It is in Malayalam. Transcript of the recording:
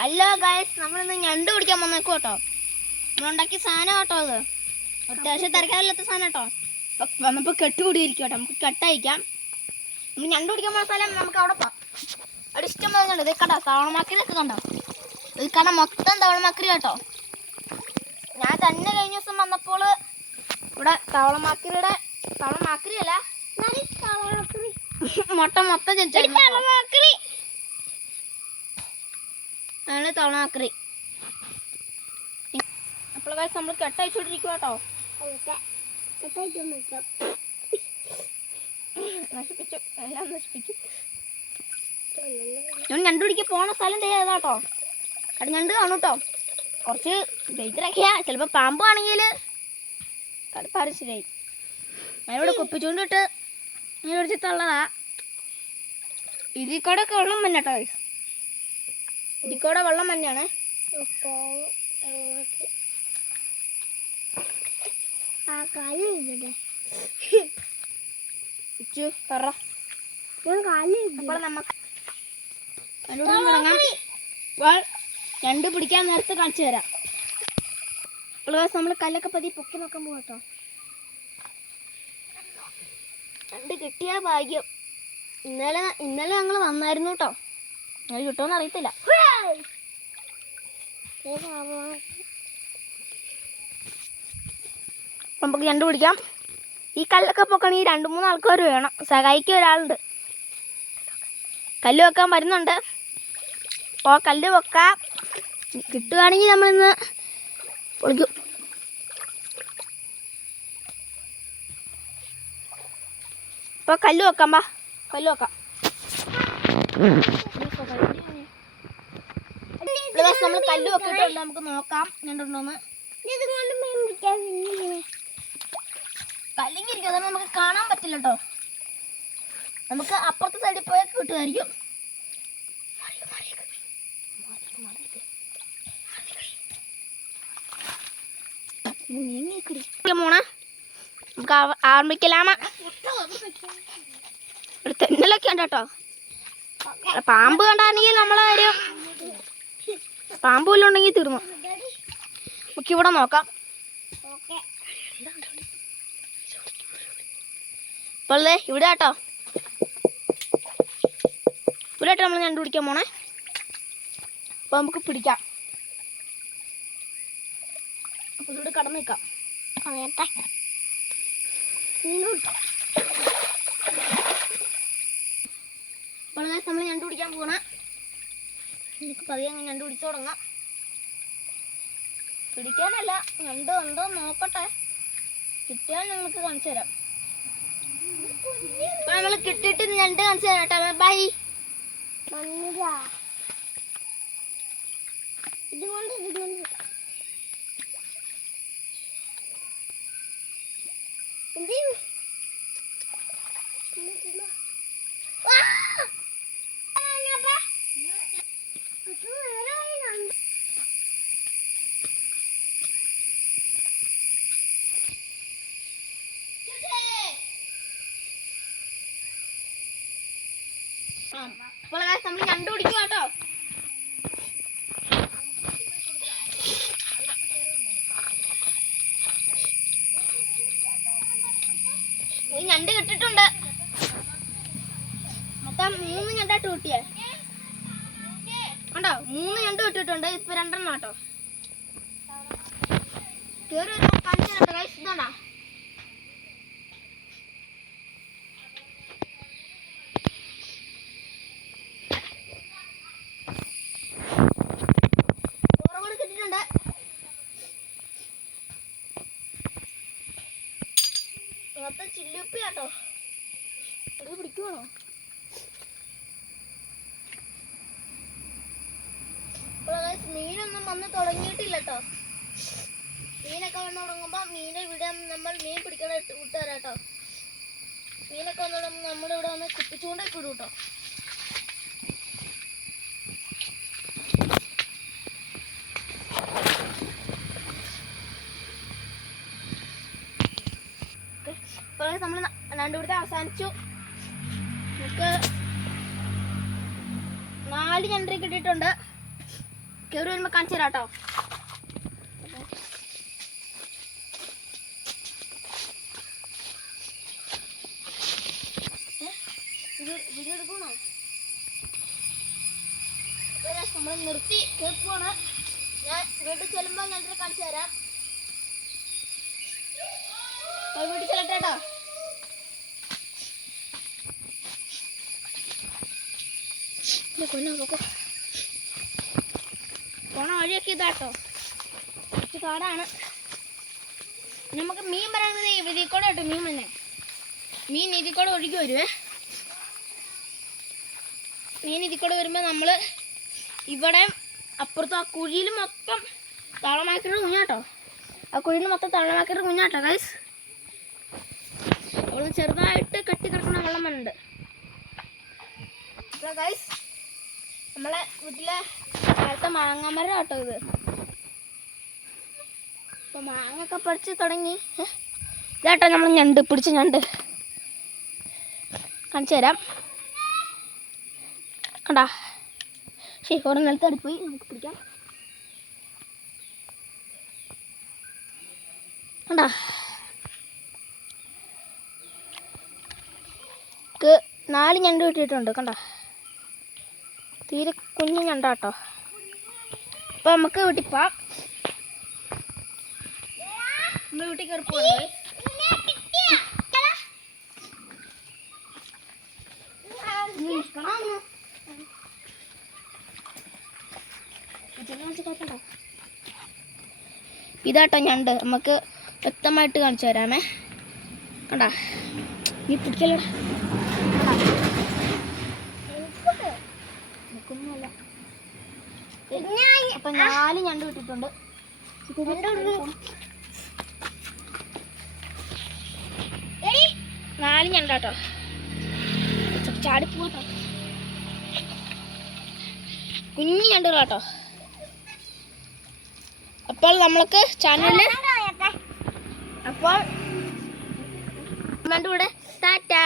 ഹലോ ഗൈസ്, നമ്മളിന്ന് ഞണ്ട് പിടിക്കാൻ വന്നേക്കോ കേട്ടോ. നമ്മളുണ്ടാക്കിയ സാധനം കേട്ടോ. അത് അത്യാവശ്യം തിരക്കാരില്ലാത്ത സാധനം കേട്ടോ. വന്നപ്പോൾ കെട്ടുകൂടിയിരിക്കും കേട്ടോ. നമുക്ക് കെട്ടയക്കാം. നമുക്ക് ഞണ്ട് പിടിക്കാൻ പോകുന്ന സ്ഥലം നമുക്ക് അവിടെ പോകാം. അവിടെ ഇഷ്ടം പോകുന്നുണ്ട്. ഇത് കണ്ടോ, തവളമാക്കരിയൊക്കെ കണ്ടോ. ഇത് കണ്ട മൊത്തം തവളമാക്കരി കേട്ടോ. ഞാൻ തന്നെ കഴിഞ്ഞ ദിവസം വന്നപ്പോൾ ഇവിടെ തവളമാക്കരിയുടെ തവളമാക്കരിയല്ല മൊത്തം ജനിച്ചായിരുന്നു. ആണ് തവളമാക്കറി. അപ്പോൾ നമ്മൾ കെട്ടയച്ചോണ്ടിരിക്കുക കേട്ടോ. നശിപ്പിച്ചു, എല്ലാം നശിപ്പിച്ചു. ഞാൻ ഞണ്ട് പിടിക്കാൻ പോണ സ്ഥലം ചെയ്താട്ടോ. അവിടെ ഞണ്ട് കാണും കേട്ടോ. കുറച്ച് വെയിറ്റിലൊക്കെയാ. ചിലപ്പോൾ പാമ്പ് ആണെങ്കിൽ കടുപ്പാറ് ശരിയായി. ഞാനിവിടെ കുപ്പിച്ചുകൊണ്ടിട്ട് ഇങ്ങനെ പിടിച്ചിട്ടുള്ളതാ. ഇതിൽ കൂടെ ഒക്കെ വെള്ളം തന്നെ കേട്ടോ. ഇതിക്കൂടെ വെള്ളം തന്നെയാണ്. ഞണ്ട് പിടിക്കാൻ നേരത്തെ കാണിച്ചു തരാം. നമ്മൾ കല്ലൊക്കെ പതി പൊക്കി നോക്കാൻ പോകട്ടോ. ഞണ്ട് കിട്ടിയ ഭാഗ്യം. ഇന്നലെ ഞങ്ങൾ വന്നായിരുന്നു കേട്ടോ. അത് കിട്ടുമെന്ന് അറിയത്തില്ല. നമുക്ക് ഞണ്ട് പിടിക്കാം. ഈ കല്ലൊക്കെ പൊക്കണമെങ്കിൽ 2-3 ആൾക്കാർ വേണം. സഹായിക്കാൻ ഒരാളുണ്ട്. കല്ല് വെക്കാൻ വരുന്നുണ്ട്. അപ്പോൾ കല്ല് വെക്കാം. കിട്ടുകയാണെങ്കിൽ നമ്മളിന്ന് പൊളിക്കും. അപ്പോൾ കല്ല് വെക്കാം. കല്ല് വെക്കാം. നമ്മൾ കല്ല് വെക്കിട്ടുണ്ട്. നമുക്ക് നോക്കാം ഞണ്ടുണ്ടോന്ന്. കല്ലിങ്ങിരിക്കും, അതാണ് നമുക്ക് കാണാൻ പറ്റില്ല കേട്ടോ. നമുക്ക് അപ്പുറത്തെ സൈഡിൽ പോയാൽ കിട്ടുമായിരിക്കും. നമുക്ക് ആരംഭിക്കലാമ. തെന്നലൊക്കെ ഉണ്ട് കേട്ടോ. പാമ്പ് കണ്ടാണെങ്കിൽ നമ്മളെ കാര്യം, പാമ്പ് വല്ലതും ഉണ്ടെങ്കിൽ തീർന്നു. നമുക്കിവിടെ നോക്കാം. അപ്പോൾ ഇവിടെ കേട്ടോ, ഇവിടെ നമ്മൾ ഞണ്ട് പിടിക്കാൻ പോണേ. അപ്പോൾ നമുക്ക് പിടിക്കാം. അപ്പോൾ ഇവിടെ കടന്നു നിൽക്കാം. അപ്പോൾ നമ്മൾ ഞണ്ട് പിടിക്കാൻ പോണേ. നമുക്ക് പതിയെ ഞണ്ട് പിടിച്ചു തുടങ്ങാം. പിടിക്കാനല്ല, ഞണ്ട് ഉണ്ടോ നോക്കട്ടെ. കിട്ടിയാൽ ഞങ്ങൾക്ക് കാണിച്ചു തരാം. അപ്പോൾ നമ്മൾ കിട്ടിയിട്ട് ഞണ്ട് കാണിച്ചു തരാം കേട്ടോ. ബൈ. അപ്പോൾ നമ്മൾ ഞണ്ട് പിടിക്കും കേട്ടോ. ഞണ്ട് കിട്ടിട്ടുണ്ട്. മൊത്തം 3 ഞണ്ടായിട്ട് കിട്ടിയേ കണ്ടോ. 3 ഞണ്ട് കിട്ടിയിട്ടുണ്ട്. ഇപ്പൊ 2 കേട്ടോ. കേറി കാണിച്ചു കേട്ടോ. ഇതാണോ ചില്ലുപ്പി കേട്ടോ. അത് പിടിക്കുവാണോ? മീനൊന്നും വന്ന് തുടങ്ങിയിട്ടില്ല കേട്ടോ. മീനൊക്കെ വന്ന് തുടങ്ങുമ്പോൾ മീനെ ഇവിടെ നമ്മൾ മീൻ പിടിക്കണ വിട്ടുതരാം കേട്ടോ. മീനൊക്കെ വന്ന് തുടങ്ങുമ്പോൾ നമ്മളിവിടെ വന്ന് കുപ്പിച്ചുകൊണ്ടൊക്കെ ഇടും കേട്ടോ. നമ്മൾ ഞണ്ടുപിടുത്തം അവസാനിച്ചു. നമുക്ക് 4 ഞണ്ട് കിട്ടിയിട്ടുണ്ട്. കയറി വരുമ്പോൾ കാണിച്ചു തരാം കേട്ടോ. ഇത് വീഡിയോ എടുക്കണോ? നമ്മൾ നിർത്തി കേൾക്കുവാണ്. ഞാൻ വീട്ടിൽ ചെല്ലുമ്പോൾ ഞാൻ കാണിച്ചു തരാം. വീട്ടിൽ ചെല്ലട്ടെ കേട്ടോ. പോണ വഴിയൊക്കെ ഇതാട്ടോ, കുറച്ച് കാടാണ്. നമുക്ക് മീൻ പറയുന്നത് ഇതിൽ കൂടെ കേട്ടോ. മീൻ തന്നെ മീൻ ഇതിൽ കൂടെ ഒഴുകി വരുവേ. മീൻ ഇതിൽ കൂടെ വരുമ്പോൾ നമ്മൾ ഇവിടെ അപ്പുറത്തും ആ കുഴിയിൽ മൊത്തം താളമാക്കിയിട്ട് കുഞ്ഞാട്ടോ. ആ കുഴിയിൽ മൊത്തം താളമാക്കിയിട്ട് കുഞ്ഞാട്ടോ ഗൈസ്. അവിടെ ചെറുതായിട്ട് കെട്ടി കിടക്കുന്ന വെള്ളം ഉണ്ട്. അപ്പോൾ ഗൈസ് നമ്മളെ വീട്ടിലെ നേരത്തെ മാങ്ങാമരം കേട്ടോ ഇത്. അപ്പോൾ മാങ്ങയൊക്കെ പറിച്ച് തുടങ്ങി. ഇതാട്ടോ നമ്മൾ ഞണ്ട് പിടിച്ച ഞണ്ട് കാണിച്ചു തരാം. കണ്ടാ ശരി, കുറേ നിലത്ത് അടിപ്പോയി. നമുക്ക് പിടിക്കാം. കണ്ടാ 4 ഞണ്ട് കിട്ടിയിട്ടുണ്ട്. കണ്ടോ, തീരെ കുഞ്ഞു ഞണ്ടാട്ടോ. അപ്പോൾ നമുക്ക് വീട്ടിൽ പോവാം. നമ്മൾ വീട്ടിൽ കയറി പോവാണ്. ഇതാട്ടോ ഞണ്ട്, നമുക്ക് വ്യക്തമായിട്ട് കാണിച്ചു തരാമേ. കണ്ടാ നീ പിടിക്കല്ലോ. അപ്പൊ 4 ഞണ്ട് കിട്ടിയിട്ടുണ്ട്. 4 ഞണ്ടാട്ടോ. ചാടിപ്പോട്ടോ, കുഞ്ഞു ഞണ്ടുകളാട്ടോ. അപ്പോൾ നമ്മൾക്ക് ചാനലിൽ അപ്പോൾ കൂടെ ടാറ്റാ.